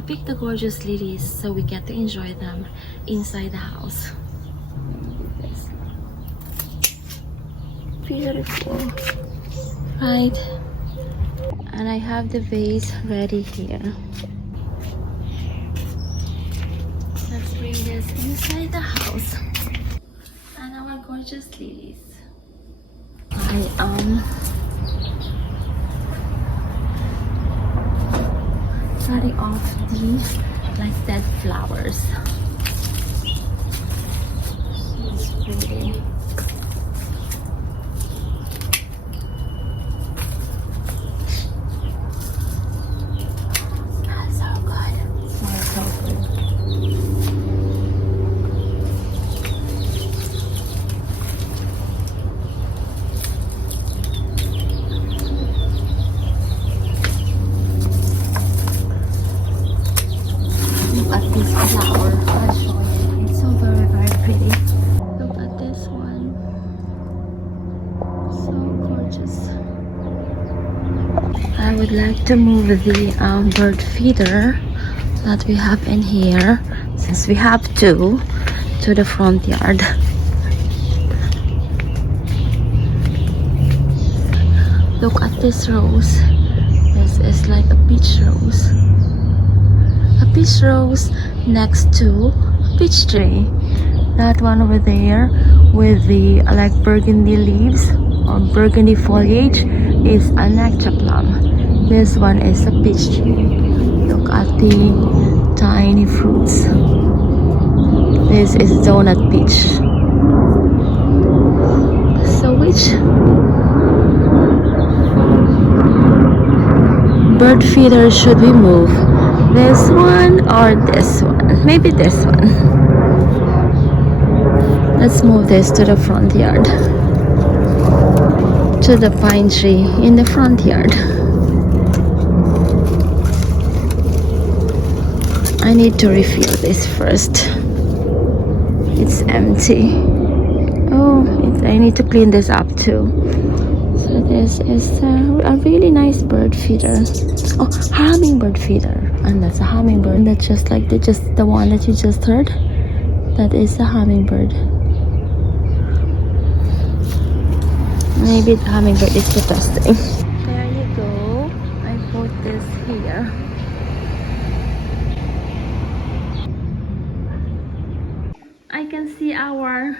I'll pick the gorgeous lilies so we get to enjoy them inside the house. Beautiful, right? And I have the vase ready here. Let's bring this inside the house. And our gorgeous lilies. I am cutting off the like dead flowers. It's pretty. Flower, I'll show you. It's so very, very pretty. Look at this one. So gorgeous. I would like to move the bird feeder that we have in here, since we have two, to the front yard. Look at this rose. This is like a peach rose. A peach rose next to a peach tree. That one over there with the like burgundy leaves or burgundy foliage is a nectar plum. This one is a peach tree. Look at the tiny fruits. This is donut peach. So which bird feeder should we move? This one or this one? Maybe this one. Let's move this to the front yard. To the pine tree in the front yard. I need to refill this first. It's empty. Oh, I need to clean this up too. So this is a really nice bird feeder. Oh, hummingbird feeder. And that's a hummingbird. And that's just like the one that you just heard. That is a hummingbird. Maybe the hummingbird is protesting. There you go. I put this here. I can see our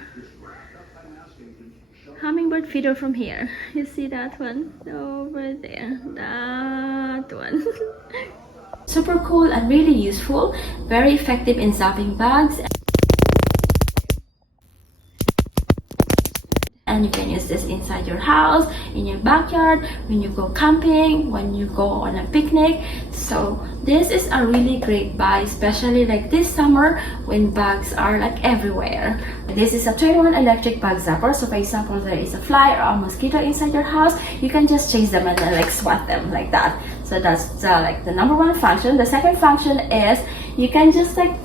hummingbird feeder from here. You see that one? Over there. That one. Super cool and really useful. Very effective in zapping bugs. And you can use this inside your house, in your backyard, when you go camping, when you go on a picnic. So this is a really great buy, especially like this summer when bugs are like everywhere. This is a 2-in-1 electric bug zapper. So for example, there is a fly or a mosquito inside your house, you can just chase them and then like swat them like that. So that's like the number one function. The second function is you can just like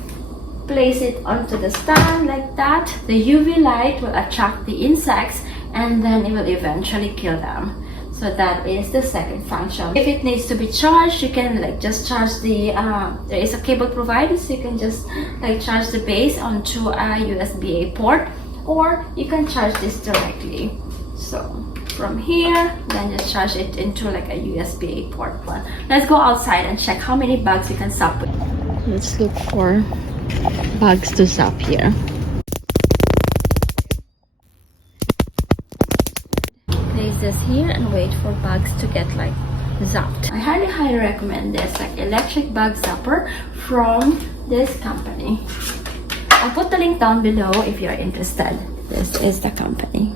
place it onto the stand like that. The UV light will attract the insects and then it will eventually kill them. So that is the second function. If it needs to be charged, you can like just charge the there is a cable provided, so you can just like charge the base onto a USB-A port, or you can charge this directly. So from here, then just charge it into like a USB-A port one. Let's go outside and check how many bugs we can zap with. Let's look for bugs to zap here. Place this here and wait for bugs to get like zapped. I highly recommend this like electric bug zapper from this company. I'll put the link down below if you're interested. This is the company.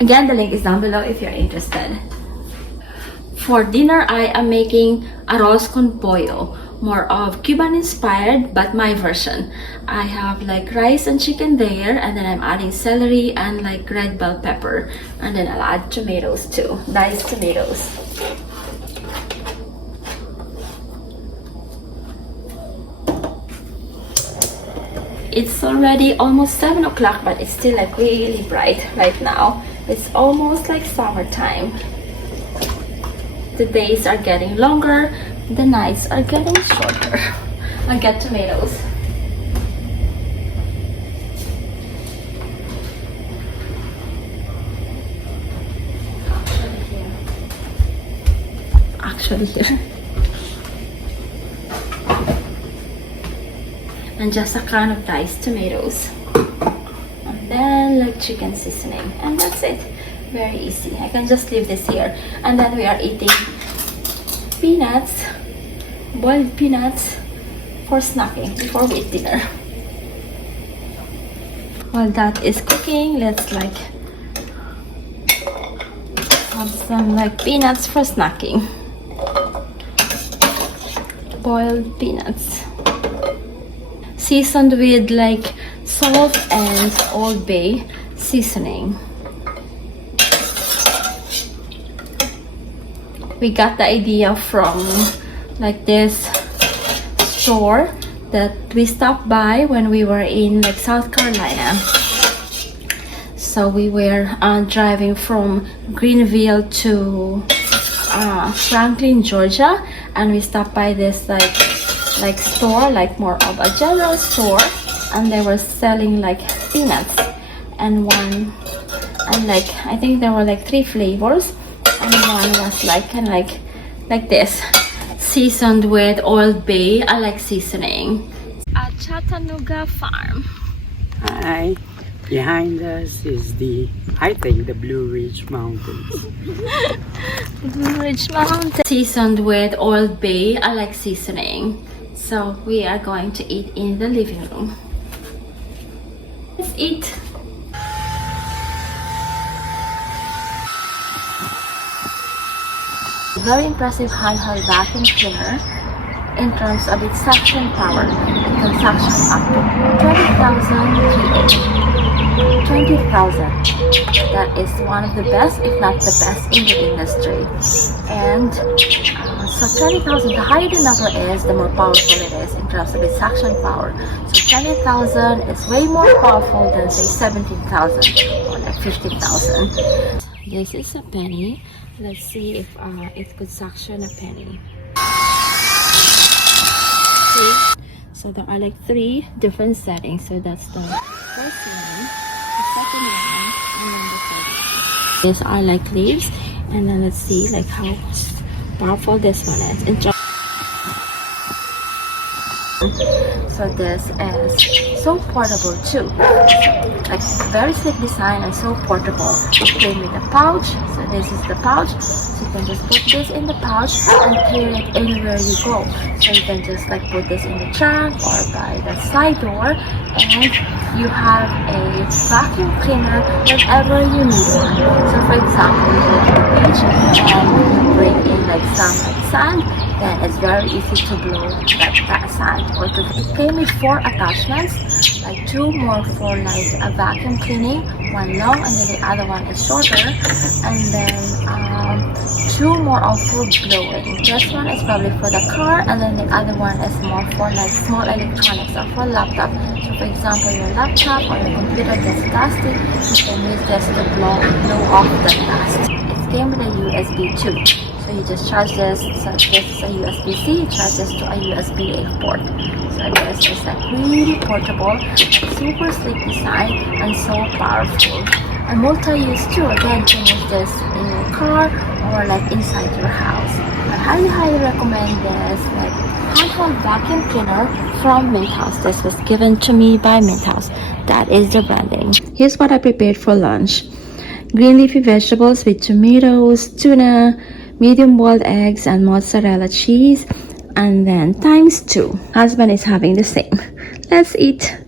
Again, the link is down below if you're interested. For dinner, I am making arroz con pollo, more of Cuban inspired, but my version. I have like rice and chicken there, and then I'm adding celery and like red bell pepper, and then I'll add tomatoes too, diced tomatoes. It's already almost 7 o'clock, but it's still like really bright right now. It's almost like summertime. The days are getting longer, the nights are getting shorter. I'll get tomatoes. Actually here. And just a can of diced tomatoes. And then like chicken seasoning. And that's it. Very easy. I can just leave this here. And then we are eating peanuts, boiled peanuts for snacking before we eat dinner. While that is cooking, let's like have some like peanuts for snacking. Boiled peanuts. Seasoned with like salt and Old Bay seasoning. We got the idea from like this store that we stopped by when we were in like South Carolina. So we were driving from Greenville to Franklin, Georgia, and we stopped by this like store, like more of a general store, and they were selling like peanuts and like I think there were like 3 flavors, and one was like kind of like this, seasoned with Old Bay. I like seasoning. At Chattanooga Farm. Hi. Behind us is I think the Blue Ridge Mountains. Blue Ridge Mountains. Seasoned with Old Bay. I like seasoning. So we are going to eat in the living room. Let's eat. Very impressive handheld vacuum cleaner in terms of its suction power. It can suction up to 20,000. That is one of the best, if not the best, in the industry. And so 20,000, the higher the number is, the more powerful it is in terms of its suction power. So 20,000 is way more powerful than say 17,000 or like 15,000. This is a penny. Let's see if it could suction a penny. See? So there are like 3 different settings. So that's the first one, the second one, and then the third one. These are like leaves, and then let's see like how powerful this one is. So this is so portable too, like very sleek design and so portable. It came with a pouch, so this is the pouch, so you can just put this in the pouch and carry it anywhere you go. So you can just like put this in the trunk or by the side door, and you have a vacuum cleaner whenever you need one. So for example, you go to the beach and you bring in like some like sand, then it's very easy to blow that sand. Or it came with 4 attachments, like 2 more for like a vacuum cleaning, one long and then the other one is shorter, and then 2 more of for blowing. This one is probably for the car, and then the other one is more for like small electronics or for laptop. So for example, your laptop or your computer gets dusty, you can use this to blow off the dust. It came with a USB too. So you just charge this, so this is a USB-C, you charge this to a USB-A port. So this is like really portable, super sleek design, and so powerful. And multi-use too, again, you can use this in your car or like inside your house. I highly recommend this like handheld vacuum cleaner from Mint House. This was given to me by Mint House. That is the branding. Here's what I prepared for lunch. Green leafy vegetables with tomatoes, tuna, medium boiled eggs, and mozzarella cheese, and then times 2. Husband is having the same. Let's eat.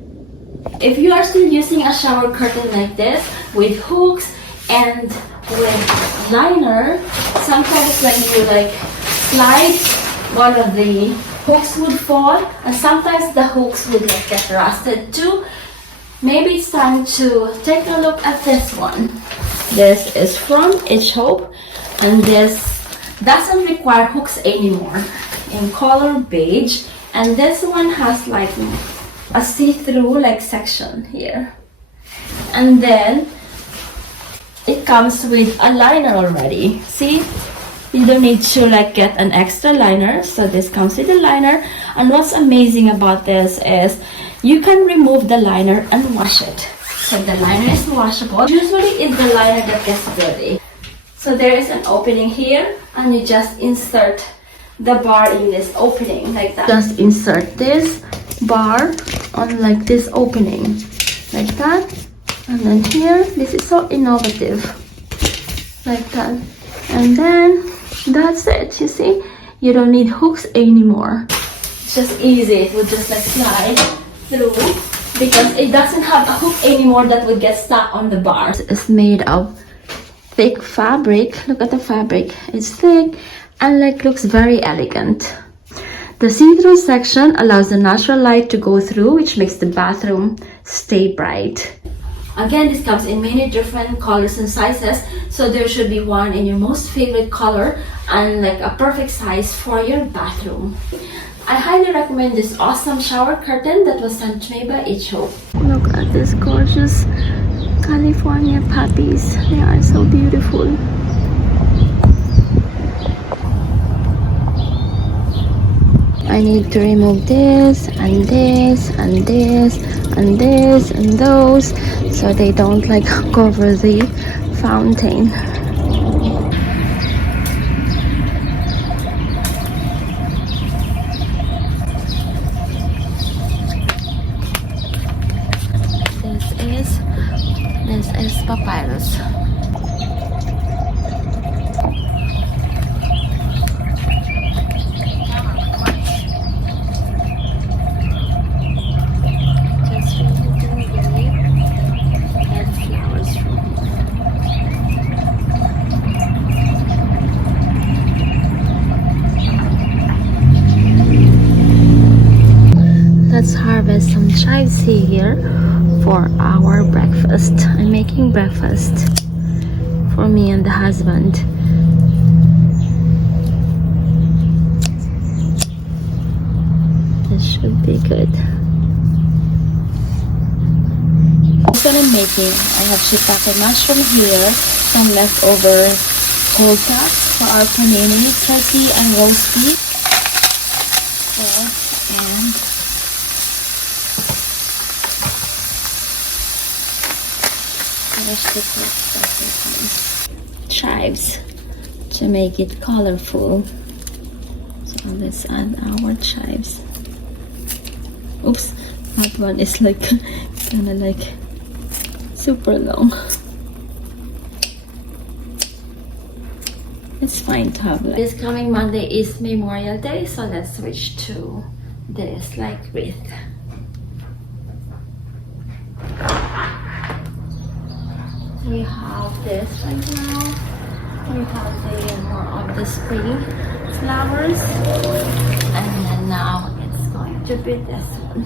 If you are still using a shower curtain like this with hooks and with liner, sometimes when you like slide, one of the hooks would fall, and sometimes the hooks would like get rusted too. Maybe it's time to take a look at this one. This is from Itch Hope, and this doesn't require hooks anymore, in color beige, and this one has like a see-through like section here, and then it comes with a liner already. See, You don't need to like get an extra liner, so this comes with a liner. And what's amazing about this is you can remove the liner and wash it. So the liner is washable. Usually it's the liner that gets dirty. So there is an opening here, and you just insert the bar in this opening like that. Just insert this bar on like this opening like that, and then here, this is so innovative like that, and then that's it. You see, you don't need hooks anymore. It's just easy. It would just like slide through because it doesn't have a hook anymore that would get stuck on the bar. It's made of thick fabric. Look at the fabric. It's thick and like looks very elegant. The see-through section allows the natural light to go through, which makes the bathroom stay bright. Again, this comes in many different colors and sizes, so there should be one in your most favorite color and like a perfect size for your bathroom. I highly recommend this awesome shower curtain that was sent to me by Icho. Look at these gorgeous California puppies. They are so beautiful. I need to remove this and this and this and this and those so they don't like cover the fountain. This is papyrus. Let's harvest some chives here for our breakfast. I'm making breakfast for me and the husband. This should be good. That's what I'm making. I have shiitake mushroom here, some leftover cold cuts for our panini, turkey and roast beef. And chives to make it colorful. So let's add our chives. Oops, that one is like kind of like super long. It's fine to have like this. Coming Monday is Memorial Day, so let's switch to this like wreath. We have this right now. We have the more of the spring flowers, and then now it's going to be this one.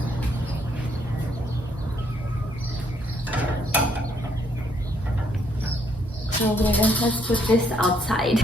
So let's put this outside.